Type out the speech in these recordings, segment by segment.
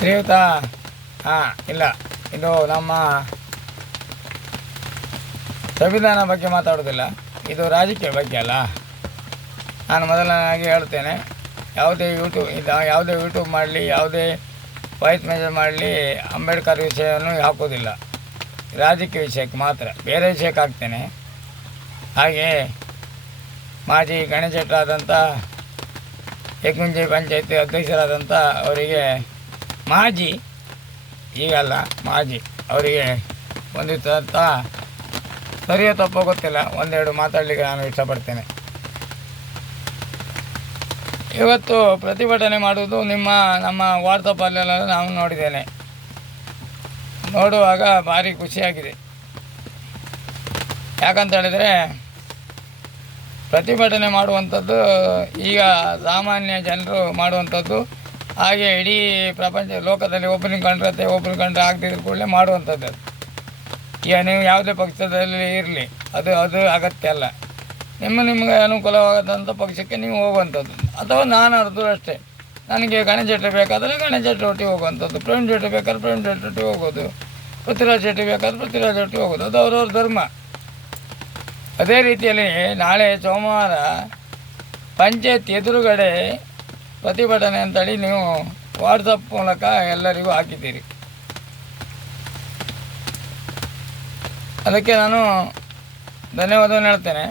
ಶ್ರೀಯುತ ಇಲ್ಲ, ಇದು ನಮ್ಮ ಸಂವಿಧಾನ ಬಗ್ಗೆ ಮಾತಾಡೋದಿಲ್ಲ, ಇದು ರಾಜಕೀಯ ಬಗ್ಗೆ ಅಲ್ಲ. ನಾನು ಮೊದಲನಾಗಿ ಹೇಳ್ತೇನೆ, ಯಾವುದೇ ಯೂಟ್ಯೂಬ್ ಮಾಡಲಿ, ಯಾವುದೇ ವಾಯ್ಸ್ ಮೆಸೇಜ್ ಮಾಡಲಿ, ಅಂಬೇಡ್ಕರ್ ವಿಷಯವನ್ನು ಹಾಕೋದಿಲ್ಲ. ರಾಜಕೀಯ ವಿಷಯಕ್ಕೆ ಮಾತ್ರ, ಬೇರೆ ವಿಷಯಕ್ಕೆ ಹಾಕ್ತೇನೆ. ಹಾಗೆ ಮಾಜಿ ಗಣೇಶರಾದಂಥ ಏಕಮುಂಜೆ ಪಂಚಾಯತಿ ಅಧ್ಯಕ್ಷರಾದಂಥ ಅವರಿಗೆ ಮಾಜಿ ಅವರಿಗೆ ಹೊಂದಿದಂಥ ಸರಿಯೋ ತಪ್ಪೋ ಗೊತ್ತಿಲ್ಲ, ಒಂದೆರಡು ಮಾತಾಡಲಿಕ್ಕೆ ನಾನು ಇಷ್ಟಪಡ್ತೇನೆ. ಇವತ್ತು ಪ್ರತಿಭಟನೆ ಮಾಡುವುದು ನಮ್ಮ ವಾಟ್ಸಪ್ಪಲ್ಲೆಲ್ಲ ನಾನು ನೋಡಿದ್ದೇನೆ. ನೋಡುವಾಗ ಭಾರಿ ಖುಷಿಯಾಗಿದೆ. ಯಾಕಂತ ಹೇಳಿದರೆ, ಪ್ರತಿಭಟನೆ ಮಾಡುವಂಥದ್ದು ಈಗ ಸಾಮಾನ್ಯ ಜನರು ಮಾಡುವಂಥದ್ದು, ಹಾಗೆ ಇಡೀ ಪ್ರಪಂಚ ಲೋಕದಲ್ಲಿ ಒಬ್ಬನಿಗೆ ಕಂಡ್ರೆ ಆಗದಿದ್ರು ಕೂಡಲೇ ಮಾಡುವಂಥದ್ದು. ಈಗ ನೀವು ಯಾವುದೇ ಪಕ್ಷದಲ್ಲಿ ಇರಲಿ, ಅದು ಅಗತ್ಯ ಅಲ್ಲ. ನಿಮಗೆ ಅನುಕೂಲವಾಗದಂಥ ಪಕ್ಷಕ್ಕೆ ನೀವು ಹೋಗುವಂಥದ್ದು. ಅಥವಾ ನಾನು ಅರ್ಧು ಅಷ್ಟೇ, ನನಗೆ ಗಣೇಶ ಶೆಟ್ಟಿ ಬೇಕಾದರೆ ಗಣೇಶ ಶೆಟ್ಟಿ ಒಟ್ಟಿಗೆ ಹೋಗುವಂಥದ್ದು, ಪ್ರವೀಣ್ ಶೆಟ್ಟಿ ಬೇಕಾದ್ರೆ ಪ್ರವೀಣ್ ಶೆಟ್ಟಿ ಒಟ್ಟಿಗೆ ಹೋಗೋದು, ಪೃಥ್ವಿರಾಜ್ ಶೆಟ್ಟಿ ಬೇಕಾದ್ರೆ ಪೃಥ್ವಿರಾಜ್ ಒಟ್ಟಿಗೆ ಹೋಗೋದು. ಅದು ಅವ್ರವ್ರ ಧರ್ಮ. ಅದೇ ರೀತಿಯಲ್ಲಿ ನಾಳೆ ಸೋಮವಾರ ಪಂಚಾಯತ್ ಎದುರುಗಡೆ ಪ್ರತಿಭಟನೆ ಅಂತೇಳಿ ನೀವು ವಾಟ್ಸಪ್ ಮೂಲಕ ಎಲ್ಲರಿಗೂ ಹಾಕಿದ್ದೀರಿ. ಅದಕ್ಕೆ ನಾನು ಧನ್ಯವಾದವನ್ನು ಹೇಳ್ತೇನೆ.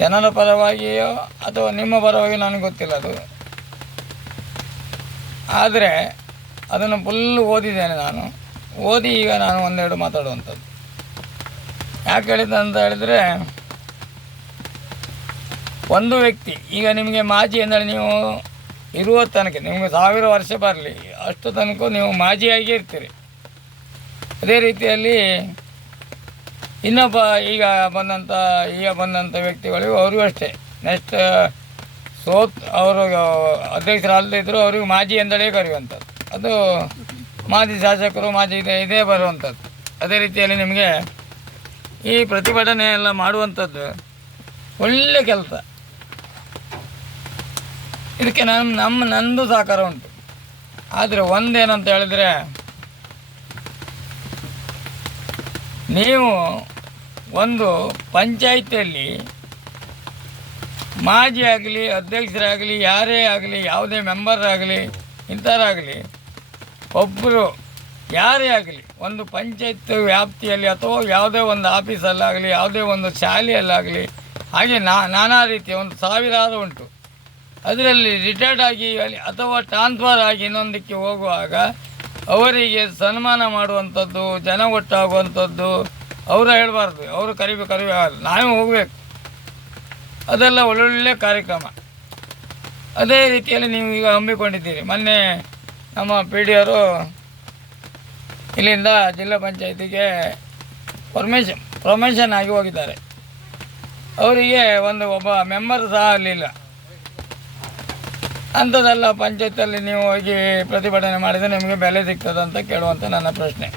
ಜನರ ಪರವಾಗಿಯೋ ಅಥವಾ ನಿಮ್ಮ ಪರವಾಗಿಯೋ ನನಗೆ ಗೊತ್ತಿಲ್ಲ ಅದು. ಆದರೆ ಅದನ್ನು ಫುಲ್ಲು ಓದಿದ್ದೇನೆ ನಾನು. ಓದಿ ಈಗ ನಾನು ಒಂದೆರಡು ಮಾತಾಡುವಂಥದ್ದು. ಯಾಕೆ ಹೇಳಿದ್ದು ಅಂತ ಹೇಳಿದರೆ, ಒಂದು ವ್ಯಕ್ತಿ ಈಗ ನಿಮಗೆ ಮಾಜಿ ಅಂದರೆ ನೀವು ಇರುವ ತನಕ ನಿಮಗೆ 1000 ವರ್ಷ ಬರಲಿ, ಅಷ್ಟು ತನಕ ನೀವು ಮಾಜಿಯಾಗಿ ಇರ್ತೀರಿ. ಅದೇ ರೀತಿಯಲ್ಲಿ ಇನ್ನೊಬ್ಬ ಈಗ ಬಂದಂಥ ವ್ಯಕ್ತಿಗಳಿಗೂ ಅವರಿಗೂ ಅಷ್ಟೇ. ನೆಕ್ಸ್ಟ್ ಅವರು ಅಧ್ಯಕ್ಷರಲ್ಲದಿದ್ದರೂ ಅವ್ರಿಗೆ ಮಾಜಿ ಎಂದಲೇ ಕರೆಯುವಂಥದ್ದು. ಅದು ಮಾಜಿ ಶಾಸಕರು ಇದೇ ಬರುವಂಥದ್ದು. ಅದೇ ರೀತಿಯಲ್ಲಿ ನಿಮಗೆ ಈ ಪ್ರತಿಭಟನೆ ಎಲ್ಲ ಮಾಡುವಂಥದ್ದು ಒಳ್ಳೆಯ ಕೆಲಸ. ಇದಕ್ಕೆ ನಂದು ಸಹಕಾರ ಉಂಟು. ಆದರೆ ಒಂದೇನಂತ ಹೇಳಿದರೆ, ನೀವು ಒಂದು ಪಂಚಾಯಿತಿಯಲ್ಲಿ ಮಾಜಿ ಆಗಲಿ, ಅಧ್ಯಕ್ಷರಾಗಲಿ, ಯಾರೇ ಆಗಲಿ, ಯಾವುದೇ ಮೆಂಬರ್ ಆಗಲಿ, ಇಂಥವರಾಗಲಿ, ಒಬ್ಬರು ಯಾರೇ ಆಗಲಿ, ಒಂದು ಪಂಚಾಯತ್ ವ್ಯಾಪ್ತಿಯಲ್ಲಿ ಅಥವಾ ಯಾವುದೇ ಒಂದು ಆಫೀಸಲ್ಲಾಗಲಿ, ಯಾವುದೇ ಒಂದು ಶಾಲೆಯಲ್ಲಾಗಲಿ, ಹಾಗೆ ನಾನಾ ರೀತಿಯ ಒಂದು 1000 ಉಂಟು. ಅದರಲ್ಲಿ ರಿಟೈರ್ಡ್ ಆಗಿ ಅಥವಾ ಟ್ರಾನ್ಸ್ಫರ್ ಆಗಿ ಇನ್ನೊಂದಕ್ಕೆ ಹೋಗುವಾಗ ಅವರಿಗೆ ಸನ್ಮಾನ ಮಾಡುವಂಥದ್ದು, ಜನ ಒಟ್ಟಾಗುವಂಥದ್ದು ಅವರು ಹೇಳಬಾರ್ದು, ಅವರು ಕರಿಬೇಕು, ನಾವೇ ಹೋಗಬೇಕು. ಅದೆಲ್ಲ ಒಳ್ಳೊಳ್ಳೆ ಕಾರ್ಯಕ್ರಮ. ಅದೇ ರೀತಿಯಲ್ಲಿ ನೀವು ಈಗ ಹಮ್ಮಿಕೊಂಡಿದ್ದೀರಿ. ಮೊನ್ನೆ ನಮ್ಮ PD ಅವರು ಇಲ್ಲಿಂದ ಜಿಲ್ಲಾ ಪಂಚಾಯತಿಗೆ ಪ್ರೊಮೇಷನ್ ಆಗಿ ಹೋಗಿದ್ದಾರೆ. ಅವರಿಗೆ ಒಬ್ಬ ಮೆಂಬರ್ ಸಹ ಅಲ್ಲಿಲ್ಲ. ಅಂಥದ್ದೆಲ್ಲ ಪಂಚಾಯತಲ್ಲಿ ನೀವು ಹೋಗಿ ಪ್ರತಿಭಟನೆ ಮಾಡಿದರೆ ನಿಮಗೆ ಬೆಲೆ ಸಿಗ್ತದಂತ ಕೇಳುವಂಥ ನನ್ನ ಪ್ರಶ್ನೆ.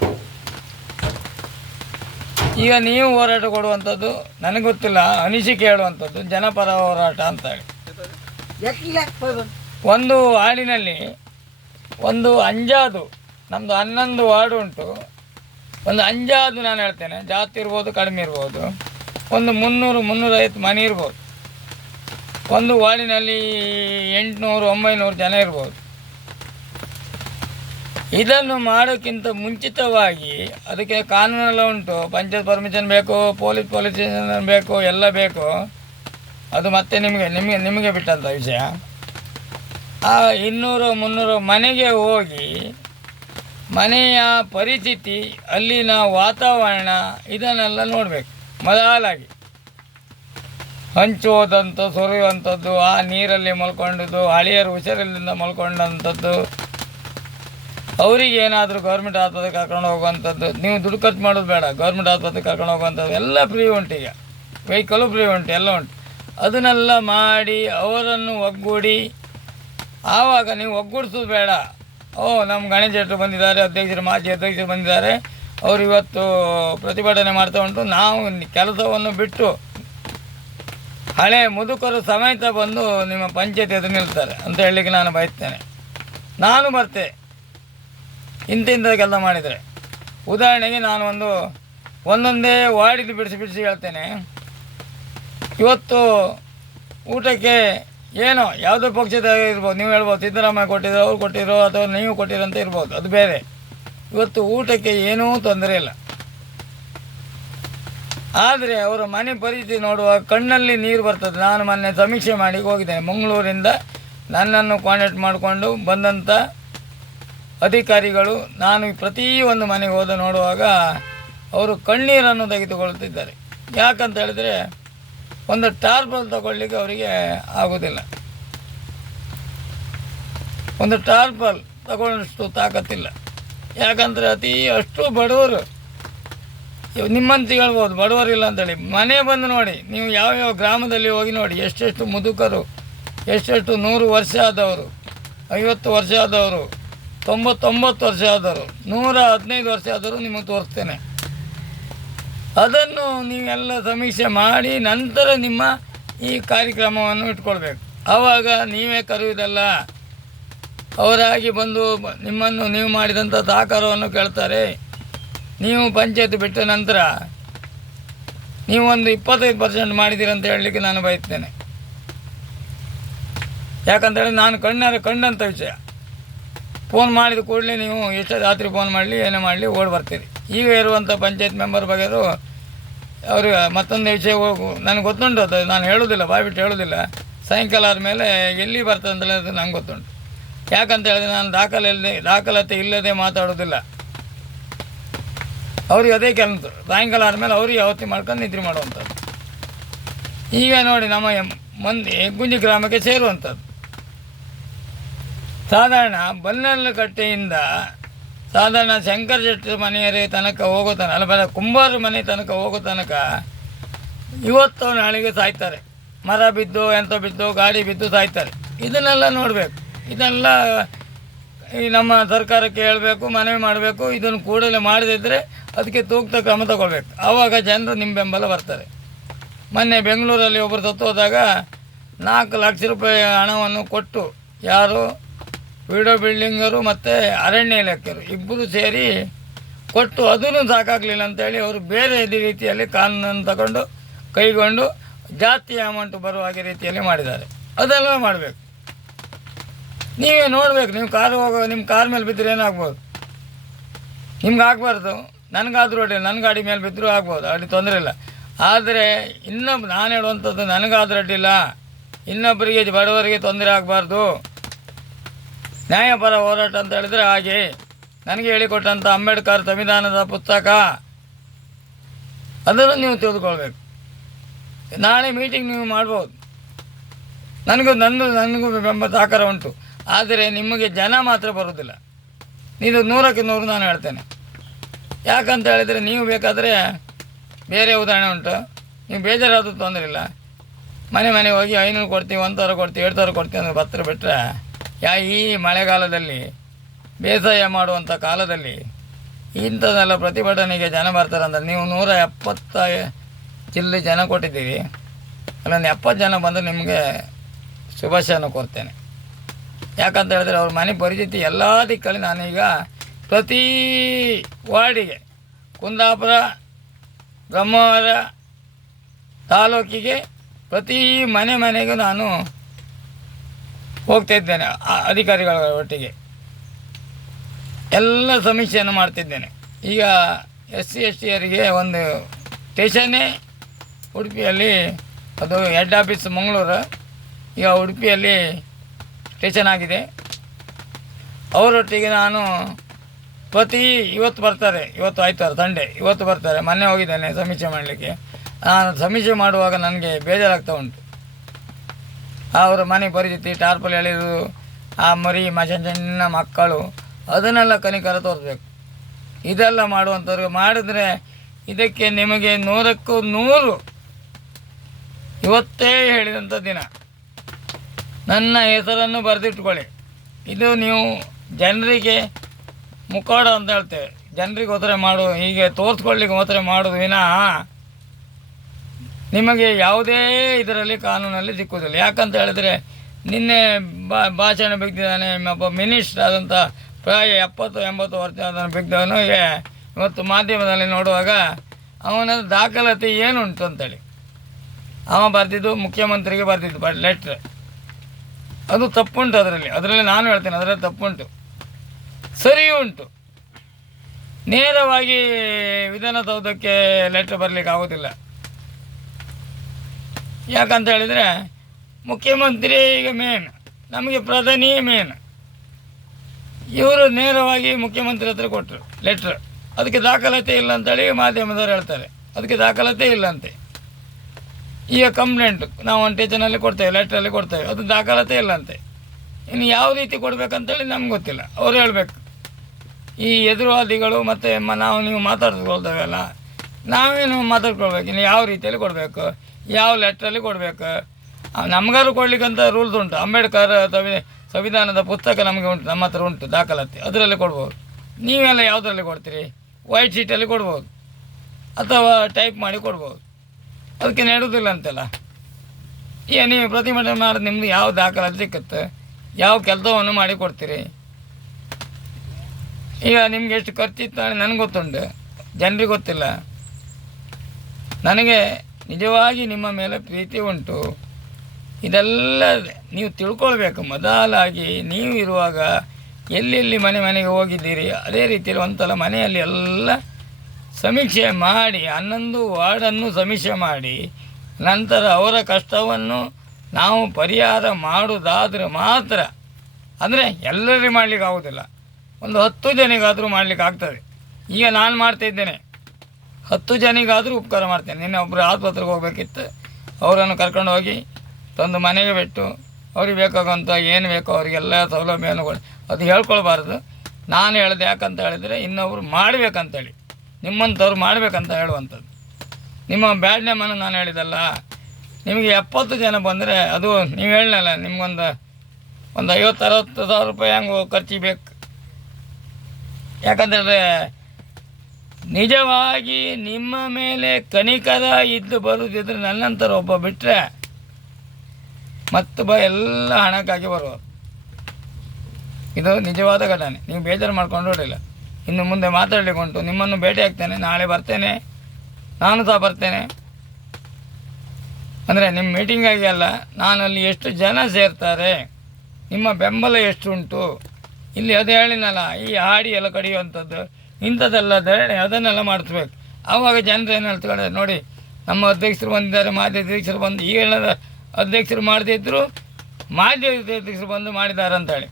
ಈಗ ನೀವು ಹೋರಾಟ ಕೊಡುವಂಥದ್ದು ನನಗೆ ಗೊತ್ತಿಲ್ಲ, ಅನಿಸಿಕೆ ಹೇಳುವಂಥದ್ದು ಜನಪರ ಹೋರಾಟ ಅಂತೇಳಿ. ಒಂದು ವಾರ್ಡಿನಲ್ಲಿ ಒಂದು ಅಂಜಾದು, ನಮ್ಮದು 11 ವಾರ್ಡ್ ಉಂಟು. ಒಂದು ಅಂಜಾದು ನಾನು ಹೇಳ್ತೇನೆ, ಜಾಸ್ತಿ ಇರ್ಬೋದು ಕಡಿಮೆ ಇರ್ಬೋದು, ಒಂದು 300-350 ಮನೆ ಇರ್ಬೋದು. ಒಂದು ವಾರ್ಡಿನಲ್ಲಿ 800-900 ಜನ ಇರ್ಬೋದು. ಇದನ್ನು ಮಾಡೋಕ್ಕಿಂತ ಮುಂಚಿತವಾಗಿ ಅದಕ್ಕೆ ಕಾನೂನೆಲ್ಲ ಉಂಟು. ಪಂಚಾಯತ್ ಪರ್ಮಿಷನ್ ಬೇಕು, ಪೊಲೀಸ್ ಸ್ಟೇಷನ್ ಬೇಕು, ಎಲ್ಲ ಬೇಕು. ಅದು ಮತ್ತೆ ನಿಮಗೆ ಬಿಟ್ಟಂಥ ವಿಷಯ. ಆ 200-300 ಮನೆಗೆ ಹೋಗಿ ಮನೆಯ ಪರಿಸ್ಥಿತಿ, ಅಲ್ಲಿನ ವಾತಾವರಣ ಇದನ್ನೆಲ್ಲ ನೋಡಬೇಕು. ಮೊದಲಾಗಿ ಹಂಚುವುದಂಥ, ಸುರಿಯುವಂಥದ್ದು, ಆ ನೀರಲ್ಲಿ ಮಲ್ಕೊಂಡದ್ದು, ಹಳೆಯರು ಹುಷಾರಿಲ್ಲದಿಂದ ಮಲ್ಕೊಂಡಂಥದ್ದು, ಅವರಿಗೆ ಏನಾದರೂ ಗೌರ್ಮೆಂಟ್ ಆಸ್ಪತ್ರೆಗೆ ಕರ್ಕೊಂಡು ಹೋಗುವಂಥದ್ದು. ನೀವು ದುಡ್ಡು ಖರ್ಚು ಮಾಡೋದು ಬೇಡ, ಗೌರ್ಮೆಂಟ್ ಆಸ್ಪತ್ರೆಗೆ ಕರ್ಕೊಂಡು ಹೋಗುವಂಥದ್ದು ಎಲ್ಲ ಫ್ರೀ ಉಂಟು. ಈಗ ವೆಹಿಕಲು ಫ್ರೀ ಉಂಟು, ಎಲ್ಲ ಉಂಟು. ಅದನ್ನೆಲ್ಲ ಮಾಡಿ ಅವರನ್ನು ಒಗ್ಗೂಡಿ, ಆವಾಗ ನೀವು ಒಗ್ಗೂಡಿಸೋದು ಬೇಡ. ನಮ್ಮ ಗಣೇಶ ಶೆಟ್ಟರು ಬಂದಿದ್ದಾರೆ, ಮಾಜಿ ಅಧ್ಯಕ್ಷರು ಬಂದಿದ್ದಾರೆ, ಅವರು ಇವತ್ತು ಪ್ರತಿಭಟನೆ ಮಾಡ್ತಾ ಉಂಟು, ನಾವು ಕೆಲಸವನ್ನು ಬಿಟ್ಟು ಹಳೆ ಮುದುಕರು ಸಮೇತ ಬಂದು ನಿಮ್ಮ ಪಂಚಾಯತ್ ಎದುರು ನಿಲ್ತಾರೆ ಅಂತ ಹೇಳಲಿಕ್ಕೆ ನಾನು ಬಯಸ್ತೇನೆ. ನಾನು ಬರ್ತೇನೆ. ಇಂಥ ಕೆಲಸ ಮಾಡಿದರೆ. ಉದಾಹರಣೆಗೆ ನಾನು ಒಂದೊಂದೇ ವಾರ್ಡಿದ್ದು ಬಿಡಿಸಿ ಹೇಳ್ತೇನೆ. ಇವತ್ತು ಊಟಕ್ಕೆ ಏನೋ ಯಾವುದೋ ಪಕ್ಷದ ಇರ್ಬೋದು, ನೀವು ಹೇಳ್ಬೋದು ಸಿದ್ದರಾಮಯ್ಯ ಕೊಟ್ಟಿದ್ರು, ಅವ್ರು ಕೊಟ್ಟಿರೋ ಅಥವಾ ನೀವು ಕೊಟ್ಟಿರೋ ಅಂತ ಇರ್ಬೋದು, ಅದು ಬೇರೆ. ಇವತ್ತು ಊಟಕ್ಕೆ ಏನೂ ತೊಂದರೆ ಇಲ್ಲ. ಆದರೆ ಅವರ ಮನೆ ಪರಿಸ್ಥಿತಿ ನೋಡುವಾಗ ಕಣ್ಣಲ್ಲಿ ನೀರು ಬರ್ತದೆ. ನಾನು ಮೊನ್ನೆ ಸಮೀಕ್ಷೆ ಮಾಡಿ ಹೋಗಿದ್ದೇನೆ. ಮಂಗಳೂರಿಂದ ನನ್ನನ್ನು ಕಾಂಟ್ಯಾಕ್ಟ್ ಮಾಡಿಕೊಂಡು ಬಂದಂಥ ಅಧಿಕಾರಿಗಳು ನಾನು ಪ್ರತಿಯೊಂದು ಮನೆಗೆ ಹೋದ ನೋಡುವಾಗ ಅವರು ಕಣ್ಣೀರನ್ನು ತೆಗೆದುಕೊಳ್ಳುತ್ತಿದ್ದಾರೆ. ಯಾಕಂತ ಹೇಳಿದರೆ ಒಂದು ಟಾರ್ಪಲ್ ತಗೊಳ್ಳಿಕ್ಕೆ ಅವರಿಗೆ ಆಗೋದಿಲ್ಲ. ಒಂದು ಟಾರ್ಪಲ್ ತಗೊಳ್ಳೋಷ್ಟು ತಾಕತ್ತಿಲ್ಲ. ಯಾಕಂದರೆ ಅಷ್ಟು ಬಡವರು. ನಿಮ್ಮಂತ ಹೇಳ್ಬೋದು ಬಡವರಿಲ್ಲ ಅಂತೇಳಿ. ಮನೆ ಬಂದು ನೋಡಿ, ನೀವು ಯಾವ್ಯಾವ ಗ್ರಾಮದಲ್ಲಿ ಹೋಗಿ ನೋಡಿ, ಎಷ್ಟೆಷ್ಟು ಮುದುಕರು, ಎಷ್ಟೆಷ್ಟು 100 ವರ್ಷ ಆದವರು, 50 ವರ್ಷ ಆದವರು, 99 ವರ್ಷ ಆದವರು, 115 ವರ್ಷ ಆದರೂ ನಿಮಗೆ ತೋರಿಸ್ತೇನೆ. ಅದನ್ನು ನೀವೆಲ್ಲ ಸಮೀಕ್ಷೆ ಮಾಡಿ ನಂತರ ನಿಮ್ಮ ಈ ಕಾರ್ಯಕ್ರಮವನ್ನು ಇಟ್ಕೊಳ್ಬೇಕು. ಆವಾಗ ನೀವೇ ಕರೆಯುವುದಲ್ಲ, ಅವರಾಗಿ ಬಂದು ನಿಮ್ಮನ್ನು ನೀವು ಮಾಡಿದಂಥ ಸಹಕಾರವನ್ನು ಕೇಳ್ತಾರೆ. ನೀವು ಪಂಚಾಯತ್ ಬಿಟ್ಟ ನಂತರ ನೀವು 25% ಮಾಡಿದ್ದೀರಂತ ಹೇಳಲಿಕ್ಕೆ ನಾನು ಬಯಸ್ತೇನೆ. ಯಾಕಂತೇಳಿ ನಾನು ಕಂಡಂಥ ವಿಷಯ. ಫೋನ್ ಮಾಡಿದ ಕೂಡಲೇ ನೀವು ಎಷ್ಟೇ ರಾತ್ರಿ ಫೋನ್ ಮಾಡಲಿ ಏನೇ ಮಾಡಲಿ ಓಡಿ ಬರ್ತೀರಿ. ಈಗ ಇರುವಂಥ ಪಂಚಾಯತ್ ಮೆಂಬರ್ ಬಗ್ಗೆದು ಅವ್ರಿಗೆ ಮತ್ತೊಂದು ವಿಷಯ ನನಗೆ ಗೊತ್ತುಂಟು. ಅದು ನಾನು ಹೇಳೋದಿಲ್ಲ, ಬಾಯ್ಬಿಟ್ಟು ಹೇಳೋದಿಲ್ಲ. ಸಾಯಂಕಾಲ ಆದಮೇಲೆ ಎಲ್ಲಿ ಬರ್ತದೆ ಅಂತ ಹೇಳಿದ್ರೆ ನಂಗೆ ಗೊತ್ತುಂಟು. ಯಾಕಂತ ಹೇಳಿದ್ರೆ ನಾನು ದಾಖಲಾತಿ ಇಲ್ಲದೆ ಮಾತಾಡೋದಿಲ್ಲ. ಅವ್ರಿಗೆ ಅದೇ ಕೆಲಸ. ಸಾಯಂಕಾಲ ಆದಮೇಲೆ ಅವ್ರಿಗೆ ಯಾವತ್ತಿ ಮಾಡ್ಕೊಂಡು ನಿದ್ರೆ ಮಾಡುವಂಥದ್ದು. ಈಗ ನೋಡಿ ನಮ್ಮ ಮಂದಿ ಹೆಗ್ಗುಂಜಿ ಗ್ರಾಮಕ್ಕೆ ಸೇರುವಂಥದ್ದು. ಸಾಧಾರಣ ಬನ್ನಲ್ಲಕಟ್ಟೆಯಿಂದ ಸಾಧಾರಣ ಶಂಕರ ಶೆಟ್ಟಿ ಮನೆಯವರೇ ತನಕ ಹೋಗೋ ಕುಂಬಾರ ಮನೆ ತನಕ ಹೋಗೋ ತನಕ ಇವತ್ತು ನಾಳೆಗೆ ಸಾಯ್ತಾರೆ. ಮರ ಬಿದ್ದು ಎಂತ ಬಿದ್ದು ಗಾಡಿ ಬಿದ್ದು ಸಾಯ್ತಾರೆ. ಇದನ್ನೆಲ್ಲ ನೋಡಬೇಕು. ಇದೆಲ್ಲ ಈ ನಮ್ಮ ಸರ್ಕಾರಕ್ಕೆ ಹೇಳಬೇಕು, ಮನವಿ ಮಾಡಬೇಕು. ಇದನ್ನು ಕೂಡಲೇ ಮಾಡದಿದ್ದರೆ ಅದಕ್ಕೆ ತೂಕ್ತ ಕ್ರಮ ತಗೊಳ್ಬೇಕು. ಆವಾಗ ಜನರು ನಿಮ್ಮ ಬೆಂಬಲ ಬರ್ತಾರೆ. ಮೊನ್ನೆ ಬೆಂಗಳೂರಲ್ಲಿ ಒಬ್ಬರು ಸತ್ತು ಹೋದಾಗ 4 ಲಕ್ಷ ರೂಪಾಯಿ ಹಣವನ್ನು ಕೊಟ್ಟು ಯಾರು ವಿಡೋ ಬಿಲ್ಡಿಂಗರು ಮತ್ತು ಅರಣ್ಯ ಇಲಾಖೆಯರು ಇಬ್ಬರು ಸೇರಿ ಕೊಟ್ಟು ಅದನ್ನು ಸಾಕಾಗಲಿಲ್ಲ ಅಂತೇಳಿ ಅವರು ಬೇರೆ ರೀತಿಯಲ್ಲಿ ಕಾನೂನನ್ನು ತಗೊಂಡು ಕೈಗೊಂಡು ಜಾಸ್ತಿ ಅಮೌಂಟ್ ಬರುವ ಹಾಗೆ ರೀತಿಯಲ್ಲಿ ಮಾಡಿದ್ದಾರೆ. ಅದೆಲ್ಲ ಮಾಡಬೇಕು. ನೀವೇ ನೋಡಬೇಕು. ನೀವು ಕಾರು ನಿಮ್ಮ ಕಾರ್ ಮೇಲೆ ಬಿದ್ದರೆ ಏನಾಗ್ಬೋದು? ನಿಮ್ಗೆ ಆಗಬಾರ್ದು. ನನಗಾದರೂ ಅಡ್ಡಿಲ್ಲ, ನನ್ನ ಗಾಡಿ ಮೇಲೆ ಬಿದ್ದರೂ ಆಗ್ಬೋದು, ಅಲ್ಲಿ ತೊಂದರೆ ಇಲ್ಲ. ಆದರೆ ನಾನು ಹೇಳುವಂಥದ್ದು ನನಗಾದರೂ ಅಡ್ಡಿಲ್ಲ, ಇನ್ನೊಬ್ಬರಿಗೆ ಬಡವರಿಗೆ ತೊಂದರೆ ಆಗಬಾರ್ದು. ನ್ಯಾಯಪರ ಹೋರಾಟ ಅಂತ ಹೇಳಿದರೆ ಹಾಗೆ ನನಗೆ ಹೇಳಿಕೊಟ್ಟಂಥ ಅಂಬೇಡ್ಕರ್ ಸಂವಿಧಾನದ ಪುಸ್ತಕ ಅದನ್ನು ನೀವು ತಿಳಿದುಕೊಳ್ಬೇಕು. ನಾಳೆ ಮೀಟಿಂಗ್ ನೀವು ಮಾಡ್ಬೋದು. ನನಗೂ ಬೆಂಬಲ ಸಹಕಾರ ಉಂಟು. ಆದರೆ ನಿಮಗೆ ಜನ ಮಾತ್ರ ಬರೋದಿಲ್ಲ. ಇದು 100ಕ್ಕೆ 100 ನಾನು ಹೇಳ್ತೇನೆ. ಯಾಕಂತ ಹೇಳಿದರೆ ನೀವು ಬೇಕಾದರೆ ಬೇರೆ ಉದಾಹರಣೆ ಉಂಟು. ನೀವು ಬೇಜಾರಾದರೂ ತೊಂದರೆ ಇಲ್ಲ. ಮನೆಗೆ ಹೋಗಿ 500 ಕೊಡ್ತೀವಿ, 1000 ಕೊಡ್ತೀವಿ, 2000 ಕೊಡ್ತೀವಿ ಅಂದರೆ ಪತ್ರ ಬಿಟ್ಟರೆ ಈ ಮಳೆಗಾಲದಲ್ಲಿ ಬೇಸಾಯ ಮಾಡುವಂಥ ಕಾಲದಲ್ಲಿ ಇಂಥದ್ದೆಲ್ಲ ಪ್ರತಿಭಟನೆಗೆ ಜನ ಬರ್ತಾರೆ ಅಂದರೆ ನೀವು 170 ಜಿಲ್ಲೆ ಜನ ಕೊಟ್ಟಿದ್ದೀವಿ. ಅಲ್ಲೊಂದು 70 ಜನ ಬಂದು ನಿಮಗೆ ಶುಭಾಶಯನ ಕೋರ್ತೇನೆ. ಯಾಕಂತ ಹೇಳಿದ್ರೆ ಅವ್ರ ಮನೆ ಪರಿಸ್ಥಿತಿ ಎಲ್ಲ ದಿಕ್ಕಲ್ಲಿ ನಾನೀಗ ಪ್ರತಿ ವಾರ್ಡಿಗೆ ಕುಂದಾಪುರ ಬ್ರಹ್ಮಾವರ ತಾಲೂಕಿಗೆ ಪ್ರತಿ ಮನೆಗೂ ನಾನು ಹೋಗ್ತಾ ಇದ್ದೇನೆ. ಅಧಿಕಾರಿಗಳ ಒಟ್ಟಿಗೆ ಎಲ್ಲ ಸಮೀಕ್ಷೆಯನ್ನು ಮಾಡ್ತಿದ್ದೇನೆ. ಈಗ SC ST ಅವರಿಗೆ ಒಂದು ಸ್ಟೇಷನ್ನೇ ಉಡುಪಿಯಲ್ಲಿ, ಅದು ಹೆಡ್ ಆಫೀಸ್ ಮಂಗಳೂರು, ಈಗ ಉಡುಪಿಯಲ್ಲಿ ಸ್ಟೇಷನ್ ಆಗಿದೆ. ಅವರೊಟ್ಟಿಗೆ ನಾನು ಇವತ್ತು ಬರ್ತಾರೆ, ಇವತ್ತು ಆಯ್ತವಾರ ಸಂಡೇ, ಇವತ್ತು ಬರ್ತಾರೆ. ಮೊನ್ನೆ ಹೋಗಿದ್ದೇನೆ ಸಮೀಕ್ಷೆ ಮಾಡಲಿಕ್ಕೆ. ನಾನು ಸಮೀಕ್ಷೆ ಮಾಡುವಾಗ ನನಗೆ ಬೇಜಾರಾಗ್ತಾ ಉಂಟು. ಅವರ ಮನೆ ಪರಿಸ್ಥಿತಿ, ಟಾರ್ಪಲ್ ಎಳೆದು ಆ ಮರಿ ಸಣ್ಣ ಮಕ್ಕಳು, ಅದನ್ನೆಲ್ಲ ಕನಿಕರ ತೋರಿಸ್ಬೇಕು. ಇದೆಲ್ಲ ಮಾಡುವಂಥವ್ರಿಗೆ ಮಾಡಿದ್ರೆ ಇದಕ್ಕೆ ನಿಮಗೆ 100ಕ್ಕೂ 100 ಇವತ್ತೇ ಹೇಳಿದಂಥ ದಿನ ನನ್ನ ಹೆಸರನ್ನು ಬರೆದಿಟ್ಕೊಳ್ಳಿ. ಇದು ನೀವು ಜನರಿಗೆ ಮುಖವಾಡ ಅಂತ ಹೇಳ್ತೇವೆ. ಜನರಿಗೆ ಒತ್ತಡ ಮಾಡೋದು, ಹೀಗೆ ತೋರಿಸ್ಕೊಳ್ಳಿಕ್ಕೆ ಒತ್ತಡ ಮಾಡೋದು ವಿನಃ ನಿಮಗೆ ಯಾವುದೇ ಇದರಲ್ಲಿ ಕಾನೂನಲ್ಲಿ ಸಿಕ್ಕುವುದಿಲ್ಲ. ಯಾಕಂತ ಹೇಳಿದರೆ ನಿನ್ನೆ ಭಾಷಣ ಬಿಗ್ದಿದ್ದಾನೆ ಒಬ್ಬ ಮಿನಿಸ್ಟರ್ ಆದಂಥ ಪ್ರಾಯ 70-80 ವರ್ಷ ಅದನ್ನು ಬಿದ್ದವನಿಗೆ ಇವತ್ತು ಮಾಧ್ಯಮದಲ್ಲಿ ನೋಡುವಾಗ ಅವನ ದಾಖಲಾತಿ ಏನುಂಟು ಅಂತೇಳಿ ಅವ ಬರೆದಿದ್ದು ಮುಖ್ಯಮಂತ್ರಿಗೆ ಬರೆದಿದ್ದು ಲೆಟ್ರ್, ಅದು ತಪ್ಪುಂಟು. ಅದರಲ್ಲಿ ನಾನು ಹೇಳ್ತೇನೆ, ಅದರಲ್ಲಿ ತಪ್ಪುಂಟು, ಸರಿಯೂ ಉಂಟು. ನೇರವಾಗಿ ವಿಧಾನಸೌಧಕ್ಕೆ ಲೆಟ್ರ್ ಬರಲಿಕ್ಕೆ ಆಗೋದಿಲ್ಲ. ಯಾಕಂತ ಹೇಳಿದರೆ ಮುಖ್ಯಮಂತ್ರಿ ಈಗ ಮೇನ್, ನಮಗೆ ಪ್ರಧಾನಿ ಮೇನ್. ಇವರು ನೇರವಾಗಿ ಮುಖ್ಯಮಂತ್ರಿ ಹತ್ರ ಕೊಟ್ಟರು ಲೆಟ್ರ್, ಅದಕ್ಕೆ ದಾಖಲಾತಿ ಇಲ್ಲ ಅಂತೇಳಿ ಮಾಧ್ಯಮದವ್ರು ಹೇಳ್ತಾರೆ, ಅದಕ್ಕೆ ದಾಖಲಾತಿ ಇಲ್ಲಂತೆ. ಈಗ ಕಂಪ್ಲೇಂಟ್ ನಾವು ಒಂದು ಟೇಚನಲ್ಲಿ ಕೊಡ್ತೇವೆ, ಲೆಟ್ರಲ್ಲಿ ಕೊಡ್ತೇವೆ, ಅದು ದಾಖಲಾತಿ ಇಲ್ಲಂತೆ. ಇನ್ನು ಯಾವ ರೀತಿ ಕೊಡಬೇಕಂತೇಳಿ ನಮ್ಗೆ ಗೊತ್ತಿಲ್ಲ, ಅವ್ರು ಹೇಳಬೇಕು. ಈ ಎದುರುವಾದಿಗಳು ಮತ್ತು ನೀವು ಮಾತಾಡ್ಕೊಳ್ತೇವಲ್ಲ, ನಾವೇನು ಮಾತಾಡ್ಕೊಳ್ಬೇಕು, ಇನ್ನು ಯಾವ ರೀತಿಯಲ್ಲಿ ಕೊಡಬೇಕು, ಯಾವ ಲೆಟ್ರಲ್ಲಿ ಕೊಡಬೇಕು. ನಮಗಾರು ಕೊಡ್ಲಿಕ್ಕಂತ ರೂಲ್ಸ್ ಉಂಟು. ಅಂಬೇಡ್ಕರ್ ಸಂವಿಧಾನದ ಪುಸ್ತಕ ನಮಗೆ ಉಂಟು, ನಮ್ಮ ಹತ್ರ ಉಂಟು ದಾಖಲಾತಿ, ಅದರಲ್ಲಿ ಕೊಡ್ಬೋದು. ನೀವೆಲ್ಲ ಯಾವುದರಲ್ಲಿ ಕೊಡ್ತೀರಿ? ವೈಟ್ ಶೀಟಲ್ಲಿ ಕೊಡ್ಬೋದು ಅಥವಾ ಟೈಪ್ ಮಾಡಿ ಕೊಡ್ಬೋದು, ಅದಕ್ಕೆ ನೆಡುವುದಿಲ್ಲ ಅಂತೆಲ್ಲ. ಈಗ ನೀವು ಪ್ರತಿಭಟನೆ ಮಾಡೋದು ನಿಮ್ಮದು ಯಾವ ದಾಖಲಾತಿ ಸಿಕ್ಕುತ್ತೆ, ಯಾವ ಕೆಲಸವನ್ನು ಮಾಡಿ ಕೊಡ್ತೀರಿ? ಈಗ ನಿಮ್ಗೆ ಎಷ್ಟು ಖರ್ಚಿತ್ತು ನನಗೆ ಗೊತ್ತುಂಟು, ಜನರಿಗೆ ಗೊತ್ತಿಲ್ಲ. ನನಗೆ ನಿಜವಾಗಿ ನಿಮ್ಮ ಮೇಲೆ ಪ್ರೀತಿ ಉಂಟು. ಇದೆಲ್ಲ ನೀವು ತಿಳ್ಕೊಳ್ಬೇಕು. ಮೊದಲಾಗಿ ನೀವು ಇರುವಾಗ ಎಲ್ಲೆಲ್ಲಿ ಮನೆಗೆ ಹೋಗಿದ್ದೀರಿ, ಅದೇ ರೀತಿಯಲ್ಲಿ ಒಂದ್ಸಲ ಮನೆಯಲ್ಲಿ ಎಲ್ಲ ಸಮೀಕ್ಷೆ ಮಾಡಿ 11 ವಾರ್ಡನ್ನು ಸಮೀಕ್ಷೆ ಮಾಡಿ ನಂತರ ಅವರ ಕಷ್ಟವನ್ನು ನಾವು ಪರಿಹಾರ ಮಾಡೋದಾದರೆ ಮಾತ್ರ, ಅಂದರೆ ಎಲ್ಲರಿಗೂ ಮಾಡಲಿಕ್ಕೆ ಆಗೋದಿಲ್ಲ, ಒಂದು 10 ಜನಿಗಾದರೂ ಮಾಡಲಿಕ್ಕೆ ಆಗ್ತದೆ. ಈಗ ನಾನು ಮಾಡ್ತಾಯಿದ್ದೇನೆ, 10 ಜನಿಗಾದರೂ ಉಪಕಾರ ಮಾಡ್ತೇನೆ. ನಿನ್ನೆ ಒಬ್ಬರು ಆಸ್ಪತ್ರೆಗೆ ಹೋಗಬೇಕಿತ್ತು, ಅವರನ್ನು ಕರ್ಕೊಂಡು ಹೋಗಿ ತಂದು ಮನೆಗೆ ಬಿಟ್ಟು ಅವ್ರಿಗೆ ಬೇಕಾಗುವಂಥ ಏನು ಬೇಕೋ ಅವರಿಗೆಲ್ಲ ಸೌಲಭ್ಯವನ್ನು ಕೊಡಿ. ಅದು ಹೇಳ್ಕೊಳ್ಬಾರ್ದು. ನಾನು ಹೇಳಿದೆ ಯಾಕಂತ ಹೇಳಿದರೆ ಇನ್ನೊಬ್ರು ಮಾಡಬೇಕಂತೇಳಿ, ನಿಮ್ಮಂಥವ್ರು ಮಾಡಬೇಕಂತ ಹೇಳುವಂಥದ್ದು. ನಿಮ್ಮ ಬ್ಯಾಡ್ ನೇಮನ್ನು ನಾನು ಹೇಳಿದಲ್ಲ, ನಿಮಗೆ 70 ಜನ ಬಂದರೆ ಅದು ನೀವು ಹೇಳಲ್ಲ, ನಿಮ್ಗೊಂದು 50-60 ಸಾವಿರ ರೂಪಾಯಿ ಹಂಗೆ ಖರ್ಚಿಗೆ ಬೇಕು. ಯಾಕಂತೇಳಿದ್ರೆ ನಿಜವಾಗಿ ನಿಮ್ಮ ಮೇಲೆ ಕನಿಕರ ಇದ್ದು ಬರುವುದಿದ್ರೆ ನನ್ನಂಥವ್ರು ಒಬ್ಬ ಬಿಟ್ಟರೆ ಮತ್ತು ಎಲ್ಲ ಹಣಕ್ಕಾಗಿ ಬರುವರು. ಇದು ನಿಜವಾದ ಘಟನೆ. ನೀವು ಬೇಜಾರು ಮಾಡ್ಕೊಂಡು ನೋಡಿಲ್ಲ. ಇನ್ನು ಮುಂದೆ ಮಾತಾಡಲಿಕ್ಕೆ ಉಂಟು. ನಿಮ್ಮನ್ನು ಭೇಟಿ ಆಗ್ತೇನೆ, ನಾಳೆ ಬರ್ತೇನೆ, ನಾನು ಸಹ ಬರ್ತೇನೆ. ಅಂದರೆ ನಿಮ್ಮ ಮೀಟಿಂಗಾಗಿ ಅಲ್ಲ, ನಾನಲ್ಲಿ ಎಷ್ಟು ಜನ ಸೇರ್ತಾರೆ, ನಿಮ್ಮ ಬೆಂಬಲ ಎಷ್ಟು ಉಂಟು. ಇಲ್ಲಿ ಅದು ಹೇಳಿನಲ್ಲ, ಈ ಹಾಡಿ ಎಲ್ಲ ಕಡಿಯುವಂಥದ್ದು ಇಂಥದ್ದೆಲ್ಲ ಅದನ್ನೆಲ್ಲ ಮಾಡಿಸ್ಬೇಕು. ಆವಾಗ ಜನರು ಏನು ಹೇಳ್ತಾರೆ ನೋಡಿ, ನಮ್ಮ ಅಧ್ಯಕ್ಷರು ಬಂದಿದ್ದಾರೆ, ಮಾಜಿ ಅಧ್ಯಕ್ಷರು ಬಂದು, ಈಗ ಹೇಳೋದು ಅಧ್ಯಕ್ಷರು ಮಾಡದಿದ್ದರು ಮಾಜಿ ಅಧ್ಯಕ್ಷರು ಬಂದು ಮಾಡಿದ್ದಾರೆ ಅಂತೇಳಿ.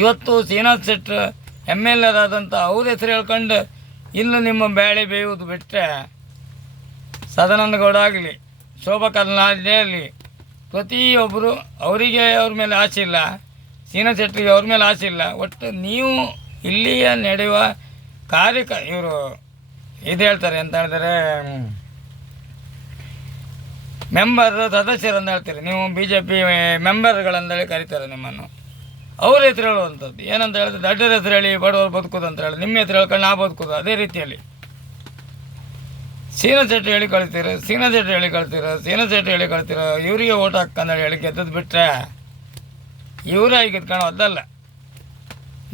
ಇವತ್ತು ಶ್ರೀನಾಥ್ ಶೆಟ್ಟರ್ MLA ಆದಂಥ ಅವ್ರ ಹೆಸರು ಹೇಳ್ಕೊಂಡು ಇನ್ನು ನಿಮ್ಮ ಬೇಳೆ ಬೇಯುವುದು ಬಿಟ್ಟರೆ ಸದಾನಂದ ಗೌಡ ಆಗಲಿ, ಶೋಭಾ ಕರಂದ್ಲಾಜೆ ಆಗಲಿ, ಪ್ರತಿಯೊಬ್ಬರು ಅವರಿಗೆ ಅವ್ರ ಮೇಲೆ ಆಸೆ ಇಲ್ಲ, ಶ್ರೀನಾಥ್ ಶೆಟ್ಟರಿಗೆ ಅವ್ರ ಮೇಲೆ ಆಸೆ ಇಲ್ಲ. ಒಟ್ಟು ನೀವು ಇಲ್ಲಿಯ ನಡೆಯುವ ಇವರು ಇದು ಹೇಳ್ತಾರೆ ಅಂತ ಹೇಳಿದರೆ ಸದಸ್ಯರು ಅಂತ ಹೇಳ್ತೀರಿ ನೀವು, BJP ಮೆಂಬರ್ಗಳಂದೇಳಿ ಕರೀತಾರೆ ನಿಮ್ಮನ್ನು. ಅವ್ರ ಹೆಸರು ಹೇಳುವಂಥದ್ದು ಏನಂತ ಹೇಳಿದ್ರೆ ದಡ್ಡರ ಹೆಸರು ಹೇಳಿ ಬಡವರು ಬದುಕೋದು ಅಂತ ಹೇಳಿ, ನಿಮ್ಮ ಹೆಸರು ಹೇಳ್ಕೊಂಡು ನಾ ಬದುಕೋದು. ಅದೇ ರೀತಿಯಲ್ಲಿ ಶ್ರೀನಾಥ್ ಶೆಟ್ಟಿ ಹೇಳಿ ಕಳ್ತೀರ, ಇವರಿಗೆ ಓಟ್ ಹಾಕಂದೇಳಿ ಹೇಳಿ ಗೆದ್ದದ್ದು ಬಿಟ್ಟರೆ ಇವರಾಗಿ ಗೆದ್ಕೊಂಡು ಅದಲ್ಲ.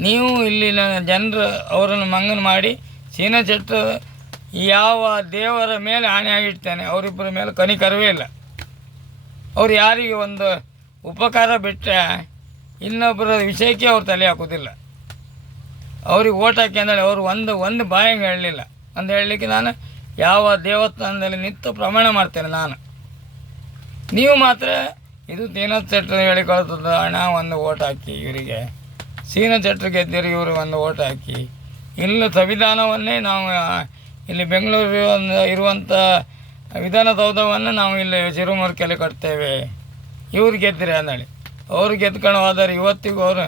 ನೀವು ಇಲ್ಲಿನ ಜನರು ಅವರನ್ನು ಮಂಗನ ಮಾಡಿ ಶ್ರೀನಾಥ್ ಶೆಟ್ಟರ್ ಯಾವ ದೇವರ ಮೇಲೆ ಆಣೆಯಾಗಿಡ್ತೇನೆ, ಅವರಿಬ್ಬರ ಮೇಲೆ ಕನಿಕರವೇ ಇಲ್ಲ. ಅವ್ರು ಯಾರಿಗೆ ಒಂದು ಉಪಕಾರ ಬಿಟ್ಟರೆ ಇನ್ನೊಬ್ಬರ ವಿಷಯಕ್ಕೆ ಅವ್ರು ತಲೆ ಹಾಕೋದಿಲ್ಲ. ಅವ್ರಿಗೆ ಓಟ್ ಹಾಕಿ ಅಂದೇಳಿ ಅವರು ಒಂದು ಬಾಯಿಗೆ ಹೇಳಲಿಲ್ಲ ಅಂತ ಹೇಳಲಿಕ್ಕೆ ನಾನು ಯಾವ ದೇವಸ್ಥಾನದಲ್ಲಿ ನಿಂತು ಪ್ರಮಾಣ ಮಾಡ್ತೇನೆ ನಾನು. ನೀವು ಮಾತ್ರ ಇದು ಶ್ರೀನಾಥ್ ಶೆಟ್ಟರ್ ಹೇಳಿ ಕಳ್ತದ ಹಣ ಒಂದು ಓಟ್ ಹಾಕಿ ಇವರಿಗೆ, ಶ್ರೀನಾಥ್ ಶೆಟ್ಟರ್ ಗೆದ್ದಿರಿ ಇವರು ಒಂದು ಓಟ್ ಹಾಕಿ. ಇಲ್ಲ ಸಂವಿಧಾನವನ್ನೇ ನಾವು ಇಲ್ಲಿ ಬೆಂಗಳೂರು ಇರುವಂಥ ವಿಧಾನಸೌಧವನ್ನು ನಾವು ಇಲ್ಲಿ ಸಿರುಮುರುಕಲ್ಲಿ ಕಟ್ತೇವೆ, ಇವ್ರು ಗೆದ್ದಿರಿ ಅಂದೇಳಿ. ಅವ್ರು ಗೆದ್ಕೊಂಡು ಹೋದರೆ ಇವತ್ತಿಗೂ ಅವರು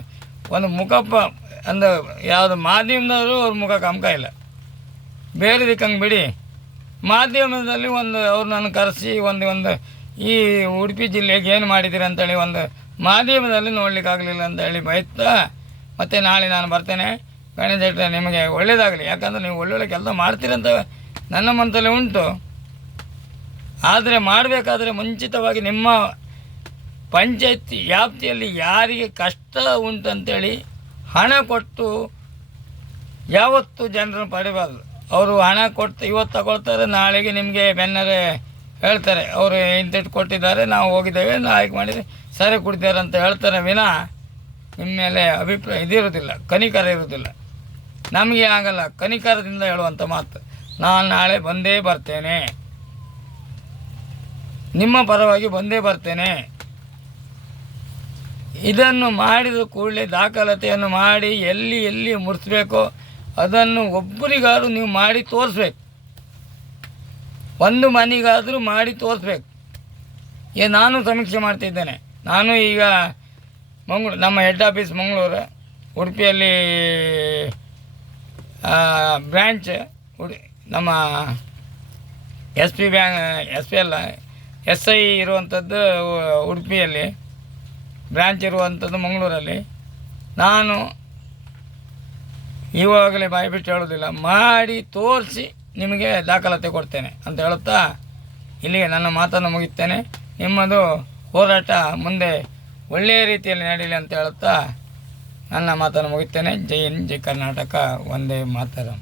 ಒಂದು ಮುಖಪ್ಪ ಅಂದ ಯಾವುದು ಮಾಧ್ಯಮದವರು ಅವ್ರ ಮುಖ ಕಮ್ಕ ಇಲ್ಲ. ಬೇರೆ ದಿಕ್ಕಂಗೆ ಬಿಡಿ, ಮಾಧ್ಯಮದಲ್ಲಿ ಅವ್ರು ನನ್ನ ಕರೆಸಿ ಒಂದು ಈ ಉಡುಪಿ ಜಿಲ್ಲೆಗೆ ಏನು ಮಾಡಿದ್ದೀರಿ ಅಂತೇಳಿ ಒಂದು ಮಾಧ್ಯಮದಲ್ಲಿ ನೋಡಲಿಕ್ಕಾಗಲಿಲ್ಲ ಅಂತೇಳಿ ಬೈತಾ ಮತ್ತು ನಾಳೆ ನಾನು ಬರ್ತೇನೆ. ಗಣೇಶ ಶೆಟ್ಟರ್ ನಿಮಗೆ ಒಳ್ಳೆಯದಾಗಲಿ, ಯಾಕಂದರೆ ನೀವು ಒಳ್ಳೊಳ್ಳೆ ಕೆಲಸ ಮಾಡ್ತೀರಂತ ನನ್ನ ಮನದಲ್ಲಿ ಉಂಟು. ಆದರೆ ಮಾಡಬೇಕಾದ್ರೆ ಮುಂಚಿತವಾಗಿ ನಿಮ್ಮ ಪಂಚಾಯತಿ ವ್ಯಾಪ್ತಿಯಲ್ಲಿ ಯಾರಿಗೆ ಕಷ್ಟ ಉಂಟಂತೇಳಿ ಹಣ ಕೊಟ್ಟು ಯಾವತ್ತೂ ಜನರನ್ನು ಪಡಿಬಾರ್ದು. ಅವರು ಹಣ ಕೊಟ್ಟು ಇವತ್ತು ತಗೊಳ್ತಾರೆ, ನಾಳೆಗೆ ನಿಮಗೆ ಬೆನ್ನರೆ ಹೇಳ್ತಾರೆ ಅವರು ಇಂತಿಟ್ಟು ಕೊಟ್ಟಿದ್ದಾರೆ, ನಾವು ಹೋಗಿದ್ದೇವೆ, ಆಯ್ಕೆ ಮಾಡಿದರೆ ಸರಿ ಕೊಡ್ತಾರೆ ಅಂತ ಹೇಳ್ತಾರೆ ವಿನಃ ನಿಮ್ಮ ಮೇಲೆ ಅಭಿಪ್ರಾಯ ಇದಿರೋದಿಲ್ಲ, ಕನಿಕರ ಇರೋದಿಲ್ಲ. ನಮಗೆ ಆಗಲ್ಲ, ಕನಿಕರದಿಂದ ಹೇಳುವಂಥ ಮಾತು. ನಾನು ನಾಳೆ ಬಂದೇ ಬರ್ತೇನೆ, ನಿಮ್ಮ ಪರವಾಗಿ ಬಂದೇ ಬರ್ತೇನೆ. ಇದನ್ನು ಮಾಡಿದ ಕೂಡಲೇ ದಾಖಲಾತಿಯನ್ನು ಮಾಡಿ ಎಲ್ಲಿ ಎಲ್ಲಿ ಮುರಿಸ್ಬೇಕೋ ಅದನ್ನು ಒಬ್ಬರಿಗಾದ್ರೂ ನೀವು ಮಾಡಿ ತೋರಿಸ್ಬೇಕು. ಒಂದು ಮನೆಗಾದರೂ ಮಾಡಿ ತೋರಿಸ್ಬೇಕು. ನಾನು ಸಮೀಕ್ಷೆ ಮಾಡ್ತಿದ್ದೇನೆ. ನಾನು ಈಗ ನಮ್ಮ ಹೆಡ್ ಆಫೀಸ್ ಮಂಗಳೂರು, ಉಡುಪಿಯಲ್ಲಿ ಬ್ರ್ಯಾಂಚ್, ನಮ್ಮ SP ಅಲ್ಲ SI ಇರುವಂಥದ್ದು ಉಡುಪಿಯಲ್ಲಿ, ಬ್ರ್ಯಾಂಚ್ ಇರುವಂಥದ್ದು ಮಂಗಳೂರಲ್ಲಿ. ನಾನು ಇವಾಗಲೇ ಬಾಯ್ಬಿಟ್ಟು ಹೇಳೋದಿಲ್ಲ, ಮಾಡಿ ತೋರಿಸಿ ನಿಮಗೆ ದಾಖಲಾತಿ ಕೊಡ್ತೇನೆ ಅಂತ ಹೇಳುತ್ತಾ ಇಲ್ಲಿಗೆ ನನ್ನ ಮಾತನ್ನು ಮುಗಿಸ್ತೇನೆ. ನಿಮ್ಮದು ಹೋರಾಟ ಮುಂದೆ ಒಳ್ಳೆಯ ರೀತಿಯಲ್ಲಿ ನಡೀಲಿ ಅಂತ ಹೇಳುತ್ತಾ ನನ್ನ ಮಾತನ್ನು ಮುಗಿಸ್ತೇನೆ. ಜೈ ಹಿಂದ್, ಜೈ ಕರ್ನಾಟಕ, ವಂದೇ ಮಾತರಂ.